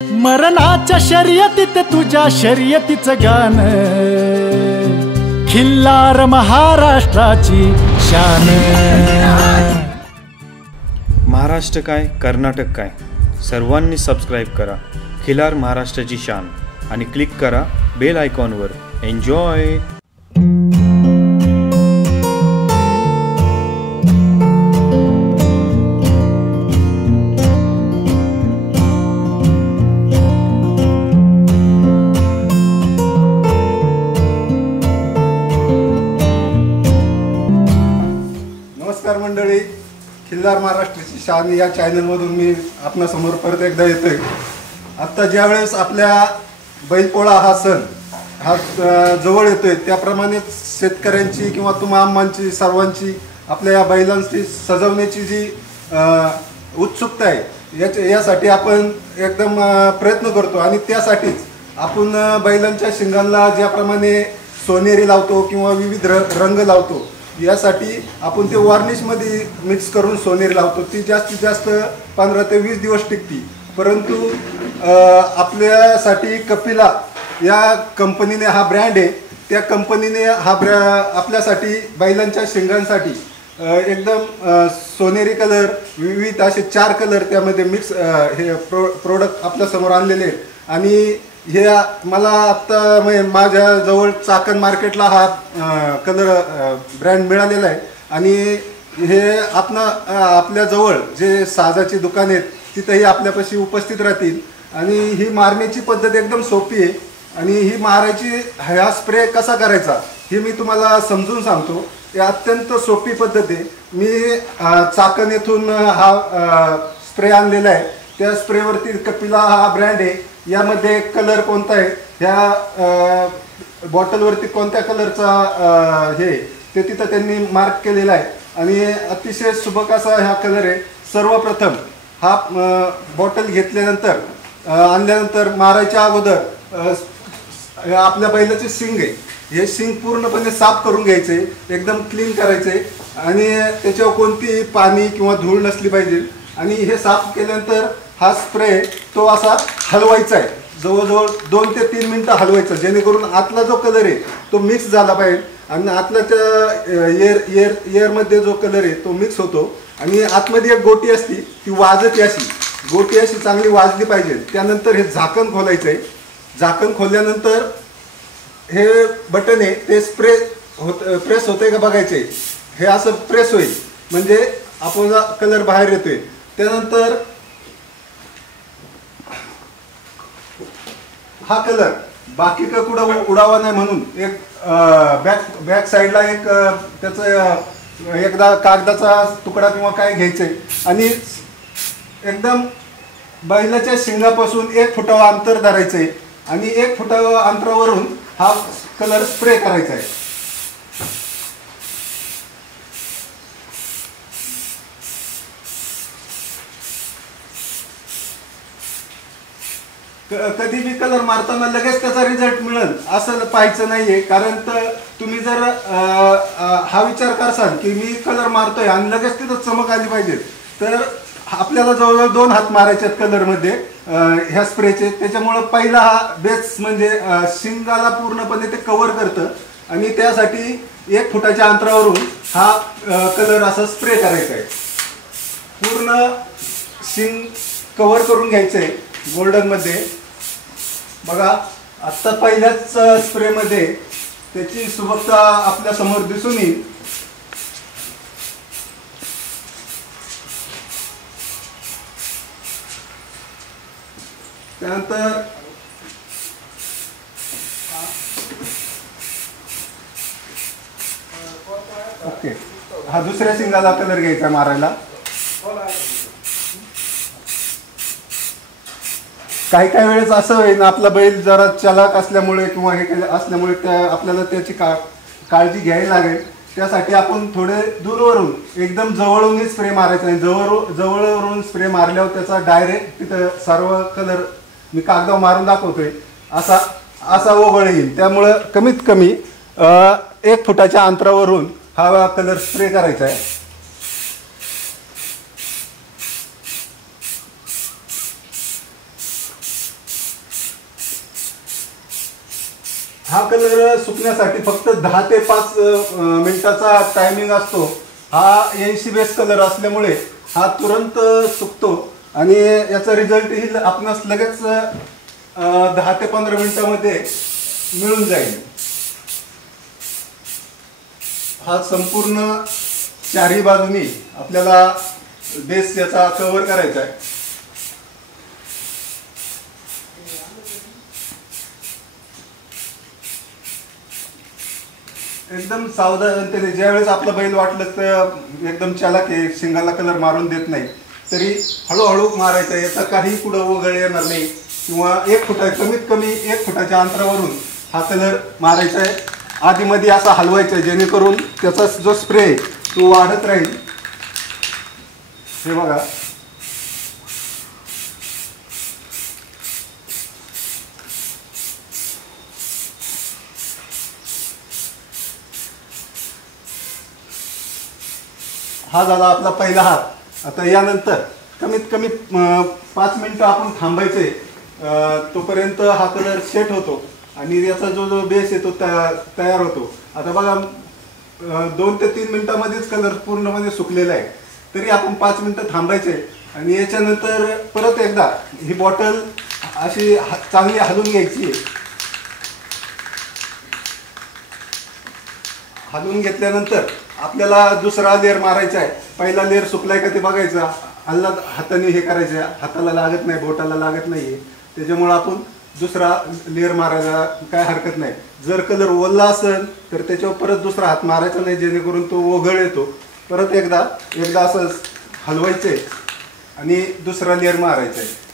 मरणाच्या शर्यतीत तुझ्या शर्यतीचं गाणं, खिल्लार महाराष्ट्राची शान। महाराष्ट्र काय कर्नाटक काय, सर्वांनी सबस्क्राईब करा खिल्लार महाराष्ट्राची शान आणि क्लिक करा बेल आयकॉनवर। एन्जॉय। नमस्कार मंडळी, खिल्लार महाराष्ट्राची शान या चॅनलमधून मी आपणासमोर परत एकदा येतोय। आत्ता ज्यावेळेस आपल्या बैलपोळा हा सण हा जवळ येतोय, त्याप्रमाणे शेतकऱ्यांची किंवा तुम्हामांची सर्वांची आपल्या या बैलांची सजवण्याची जी उत्सुकता आहे यासाठी आपण एकदम प्रयत्न करतो। आणि त्यासाठीच आपण बैलांच्या शिंगांना ज्याप्रमाणे सोनेरी लावतो किंवा विविध रंग लावतो, यासाठी आपण ते वार्निशमध्ये मिक्स करून सोनेरी लावतो। ती जास्तीत जास्त 15 ते 20 दिवस टिकती। परंतु आपल्यासाठी कपिला या कंपनीने हा ब्रँड आहे, त्या कंपनीने हा आपल्यासाठी बैलांच्या शिंगांसाठी एकदम सोनेरी कलर, विविध असे 4 कलर त्यामध्ये मिक्स हे प्रोडक्ट आपल्यासमोर आणलेले आहेत। आणि हे मला आत्ता माझ्याजवळ चाकण मार्केटला हा कलर ब्रँड मिळालेला आहे। आणि हे आपल्याजवळ जे साजाची दुकान आहेत तिथंही आपल्यापाशी उपस्थित राहतील। आणि ही मारण्याची पद्धत एकदम सोपी आहे। आणि ही मारायची हा स्प्रे कसा करायचा हे मी तुम्हाला समजून सांगतो। ही अत्यंत सोपी पद्धत आहे। मी चाकण येथून हा स्प्रे आणलेला आहे। त्या स्प्रेवरती कपिला हा ब्रँड आहे। यामध्ये कलर कोणता आहे, ह्या बॉटलवरती कोणत्या कलरचा हे ते तिथं त्यांनी मार्क केलेला आहे। आणि अतिशय सुबक असा हा कलर आहे। सर्वप्रथम हा बॉटल घेतल्यानंतर आणल्यानंतर मारायच्या अगोदर आपल्या बैलाचे शिंग आहे, हे शिंग पूर्णपणे साफ करून घ्यायचे, एकदम क्लीन करायचे। आणि त्याच्यावर कोणतीही पाणी किंवा धूळ नसली पाहिजे। आणि हे साफ केल्यानंतर हा स्प्रे तो असा हलवायचा आहे, जवळजवळ 2 ते 3 मिनटं हलवायचा, जेणेकरून आतला जो कलर आहे तो मिक्स झाला पाहिजे। आणि आतल्याच्या एअरमध्ये जो कलर आहे तो मिक्स होतो। आणि आतमध्ये एक गोटी असती, ती वाजते, अशी गोटी अशी चांगली वाजली पाहिजे। त्यानंतर हे झाकण खोलायचं आहे। झाकण खोलल्यानंतर हे बटन आहे ते प्रेस होते का बघायचे, हे असं प्रेस होईल म्हणजे आपला कलर बाहेर येतोय। त्यानंतर हा कलर बाकी का कुठं उडावा नाही म्हणून एक बॅक साईडला एक त्याचं एकदा कागदाचा तुकडा किंवा काय घ्यायचंय आणि एकदम बैलाच्या शिंगापासून 1 फुटावर अंतर धरायचंय आणि 1 फुटावर अंतरावरून हा कलर स्प्रे करायचा आहे। कधी बी कलर मारताना लगेच त्याचा रिझल्ट मिळेल असं पाहायचं नाहीये। कारण तुम्ही जर हा विचार करसाल की मी कलर मारतोय आणि लगेच तिथं चमक आली पाहिजे, तर आपल्याला जवळजवळ 2 हात मारायचे कलरमध्ये ह्या स्प्रेचे। त्याच्यामुळं पहिला हा बेस म्हणजे शिंगाला पूर्णपणे ते कव्हर करतं। आणि त्यासाठी 1 फुटाच्या अंतरावरून हा कलर असा स्प्रे करायचा आहे। पूर्ण शिंग कव्हर करून घ्यायचं आहे गोल्डनमध्ये। बघा आत्ता पहिल्याच स्प्रेमध्ये त्याची सुबकता आपल्या समोर दिसून येईल। त्यानंतर ओके, हा दुसऱ्या शिंगाला कलर घ्यायचा मारायला। काही वेळेस असं होईल आपला बैल जरा चालाक असल्यामुळे किंवा हे असल्यामुळे आपल्याला त्याची काळजी घ्यायला लागेल। त्यासाठी आपण थोडे दूरवरून एकदम जवळूनच स्प्रे मारायचा नाही। जवळवरून स्प्रे मारल्यावर त्याचा डायरेक्ट तिथं सर्व कलर मी कागदावर मारून दाखवतोय असा ओघळ येईल। त्यामुळं कमीत कमी 1 फुटाच्या अंतरावरून हा कलर स्प्रे करायचा आहे। हा कलर सुकण्यासाठी फक्त 10 ते 5 मिनिटाचा टायमिंग असतो। हा NC बेस कलर असल्यामुळे हा तुरंत सुकतो आणि याचा रिझल्ट ही आपणास लगेच 10 ते 15 मिनिटांमध्ये मिळून जाईल। हा संपूर्ण चारही बाजूनी आपल्याला बेस याचा कव्हर करायचा आहे। एकदम सावधानतेने ज्यावेळेस आपला बैल वाटलं तर एकदम चालाक आहे, शिंगाला कलर मारून देत नाही, तरी हळूहळू मारायचा। याचा काही पुढं वगळ येणार नाही किंवा 1 फुटा कमीत कमी 1 फुटाच्या अंतरावरून हा कलर मारायचा आहे। आधीमध्ये असा हलवायचा आहे जेणेकरून त्याचा जो स्प्रे आहे तो वाढत राहील। हे बघा, हा झाला आपला पहिला हात। आता यानंतर कमीत कमी 5 मिनिटं आपण थांबायचे, तोपर्यंत हा कलर सेट होतो आणि याचा जो बेस आहे तो तयार होतो। आता बघा 2 ते 3 मिनिटांमध्येच कलर पूर्णपणे सुकलेला आहे, तरी आपण 5 मिनिटं थांबायचे आणि याच्यानंतर परत एकदा ही बॉटल अशी चांगली हलवून घ्यायची आहे। हलवून घेतल्यानंतर आपल्याला दुसरा लेअर मारायचा आहे। पहिला लेअर सुकलाय का ते बघायचा, हल्ला हाताने हे करायचं, हाताला लागत नाही, बोटाला लागत नाही, त्याच्यामुळे आपण दुसरा लेअर मारायला काय हरकत नाही। जर कलर ओला असेल तर त्याच्यावर परत दुसरा हात मारायचा नाही, जेणेकरून तो ओघळ येतो। परत एकदा असं हलवायचंय आणि दुसरा लेअर मारायचा आहे।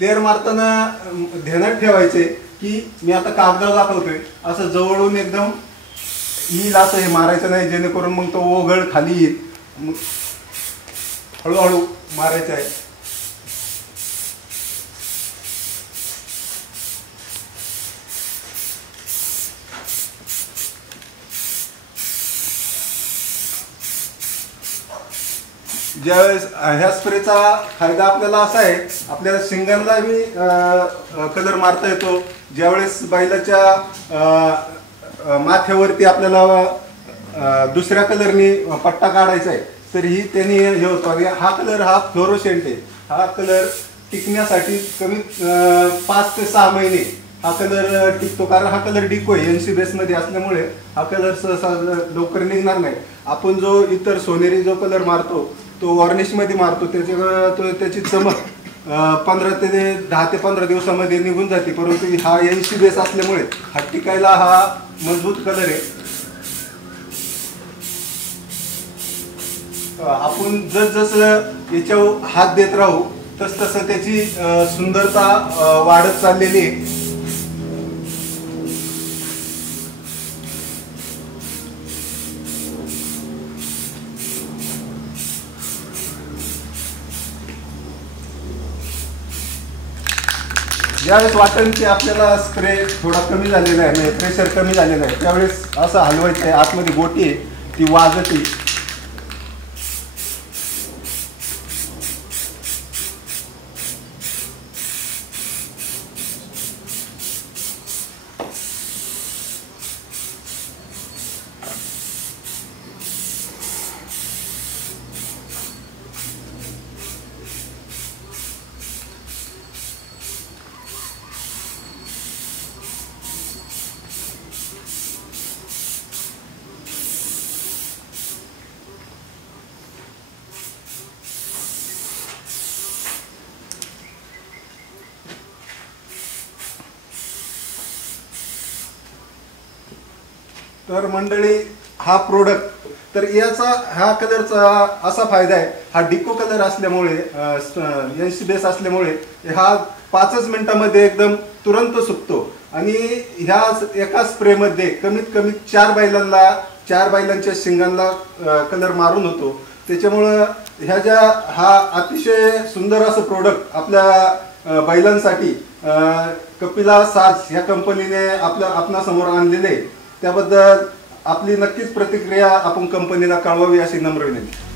लेअर मारताना ध्यानात ठेवायचे की मी आता कागदावर दाखवतोय, असं जवळून एकदम येईल असं हे मारायचं नाही, जेणेकरून मग तो ओघळ खाली येईल। मग हळूहळू मारायचं आहे। ज्यावेळेस ह्या स्प्रेचा फायदा आपल्याला असा आहे, आपल्याला शिंगांना बी कलर मारता येतो। ज्यावेळेस बैलाच्या माथ्यावरती आपल्याला दुसऱ्या कलरनी पट्टा काढायचा आहे, तर ही त्यांनी हे होतं। आणि हा कलर हा फ्लोरोसेंट आहे। हा कलर टिकण्यासाठी कमीत 5 ते 6 महिने हा कलर टिकतो, कारण हा कलर डिको आहे। NC बेसमध्ये असल्यामुळे हा कलर सहसा लवकर निघणार नाही। आपण जो इतर सोनेरी जो कलर मारतो तो वॉर्निशमध्ये मारतो, त्याची चमक 10 ते 15 दिवसामध्ये निघून जाते, परंतु हा NC बेस असल्यामुळे हा टिकायला हा मजबूत कलर आहे। आपण जसं याच्यावर हात देत राहू तसं त्याची सुंदरता वाढत चाललेली आहे। ज्यावेळेस वाटेल की आपल्याला स्प्रे थोडा कमी झालेला आहे, म्हणजे प्रेशर कमी झालेलं आहे, त्यावेळेस असं हलवायचं आहे। आतमध्ये गोटी आहे ती वाजते, तर मंडळी हा प्रोडक्ट तर याचा ह्या कलरचा असा फायदा आहे, हा डिको कलर असल्यामुळे NC बेस असल्यामुळे हा 5च मिनिटांमध्ये एकदम तुरंत सुकतो आणि ह्या एका स्प्रेमध्ये कमीत कमी 4 बैलांच्या शिंगांना कलर मारून होतो। त्याच्यामुळं हा अतिशय सुंदर असं प्रोडक्ट आपल्या बैलांसाठी कपिला साज या कंपनीने आपणासमोर आणलेले, त्याबद्दल आपली नक्कीच प्रतिक्रिया आपण कंपनीला कळवावी अशी नम्र विनंती।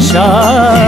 शान.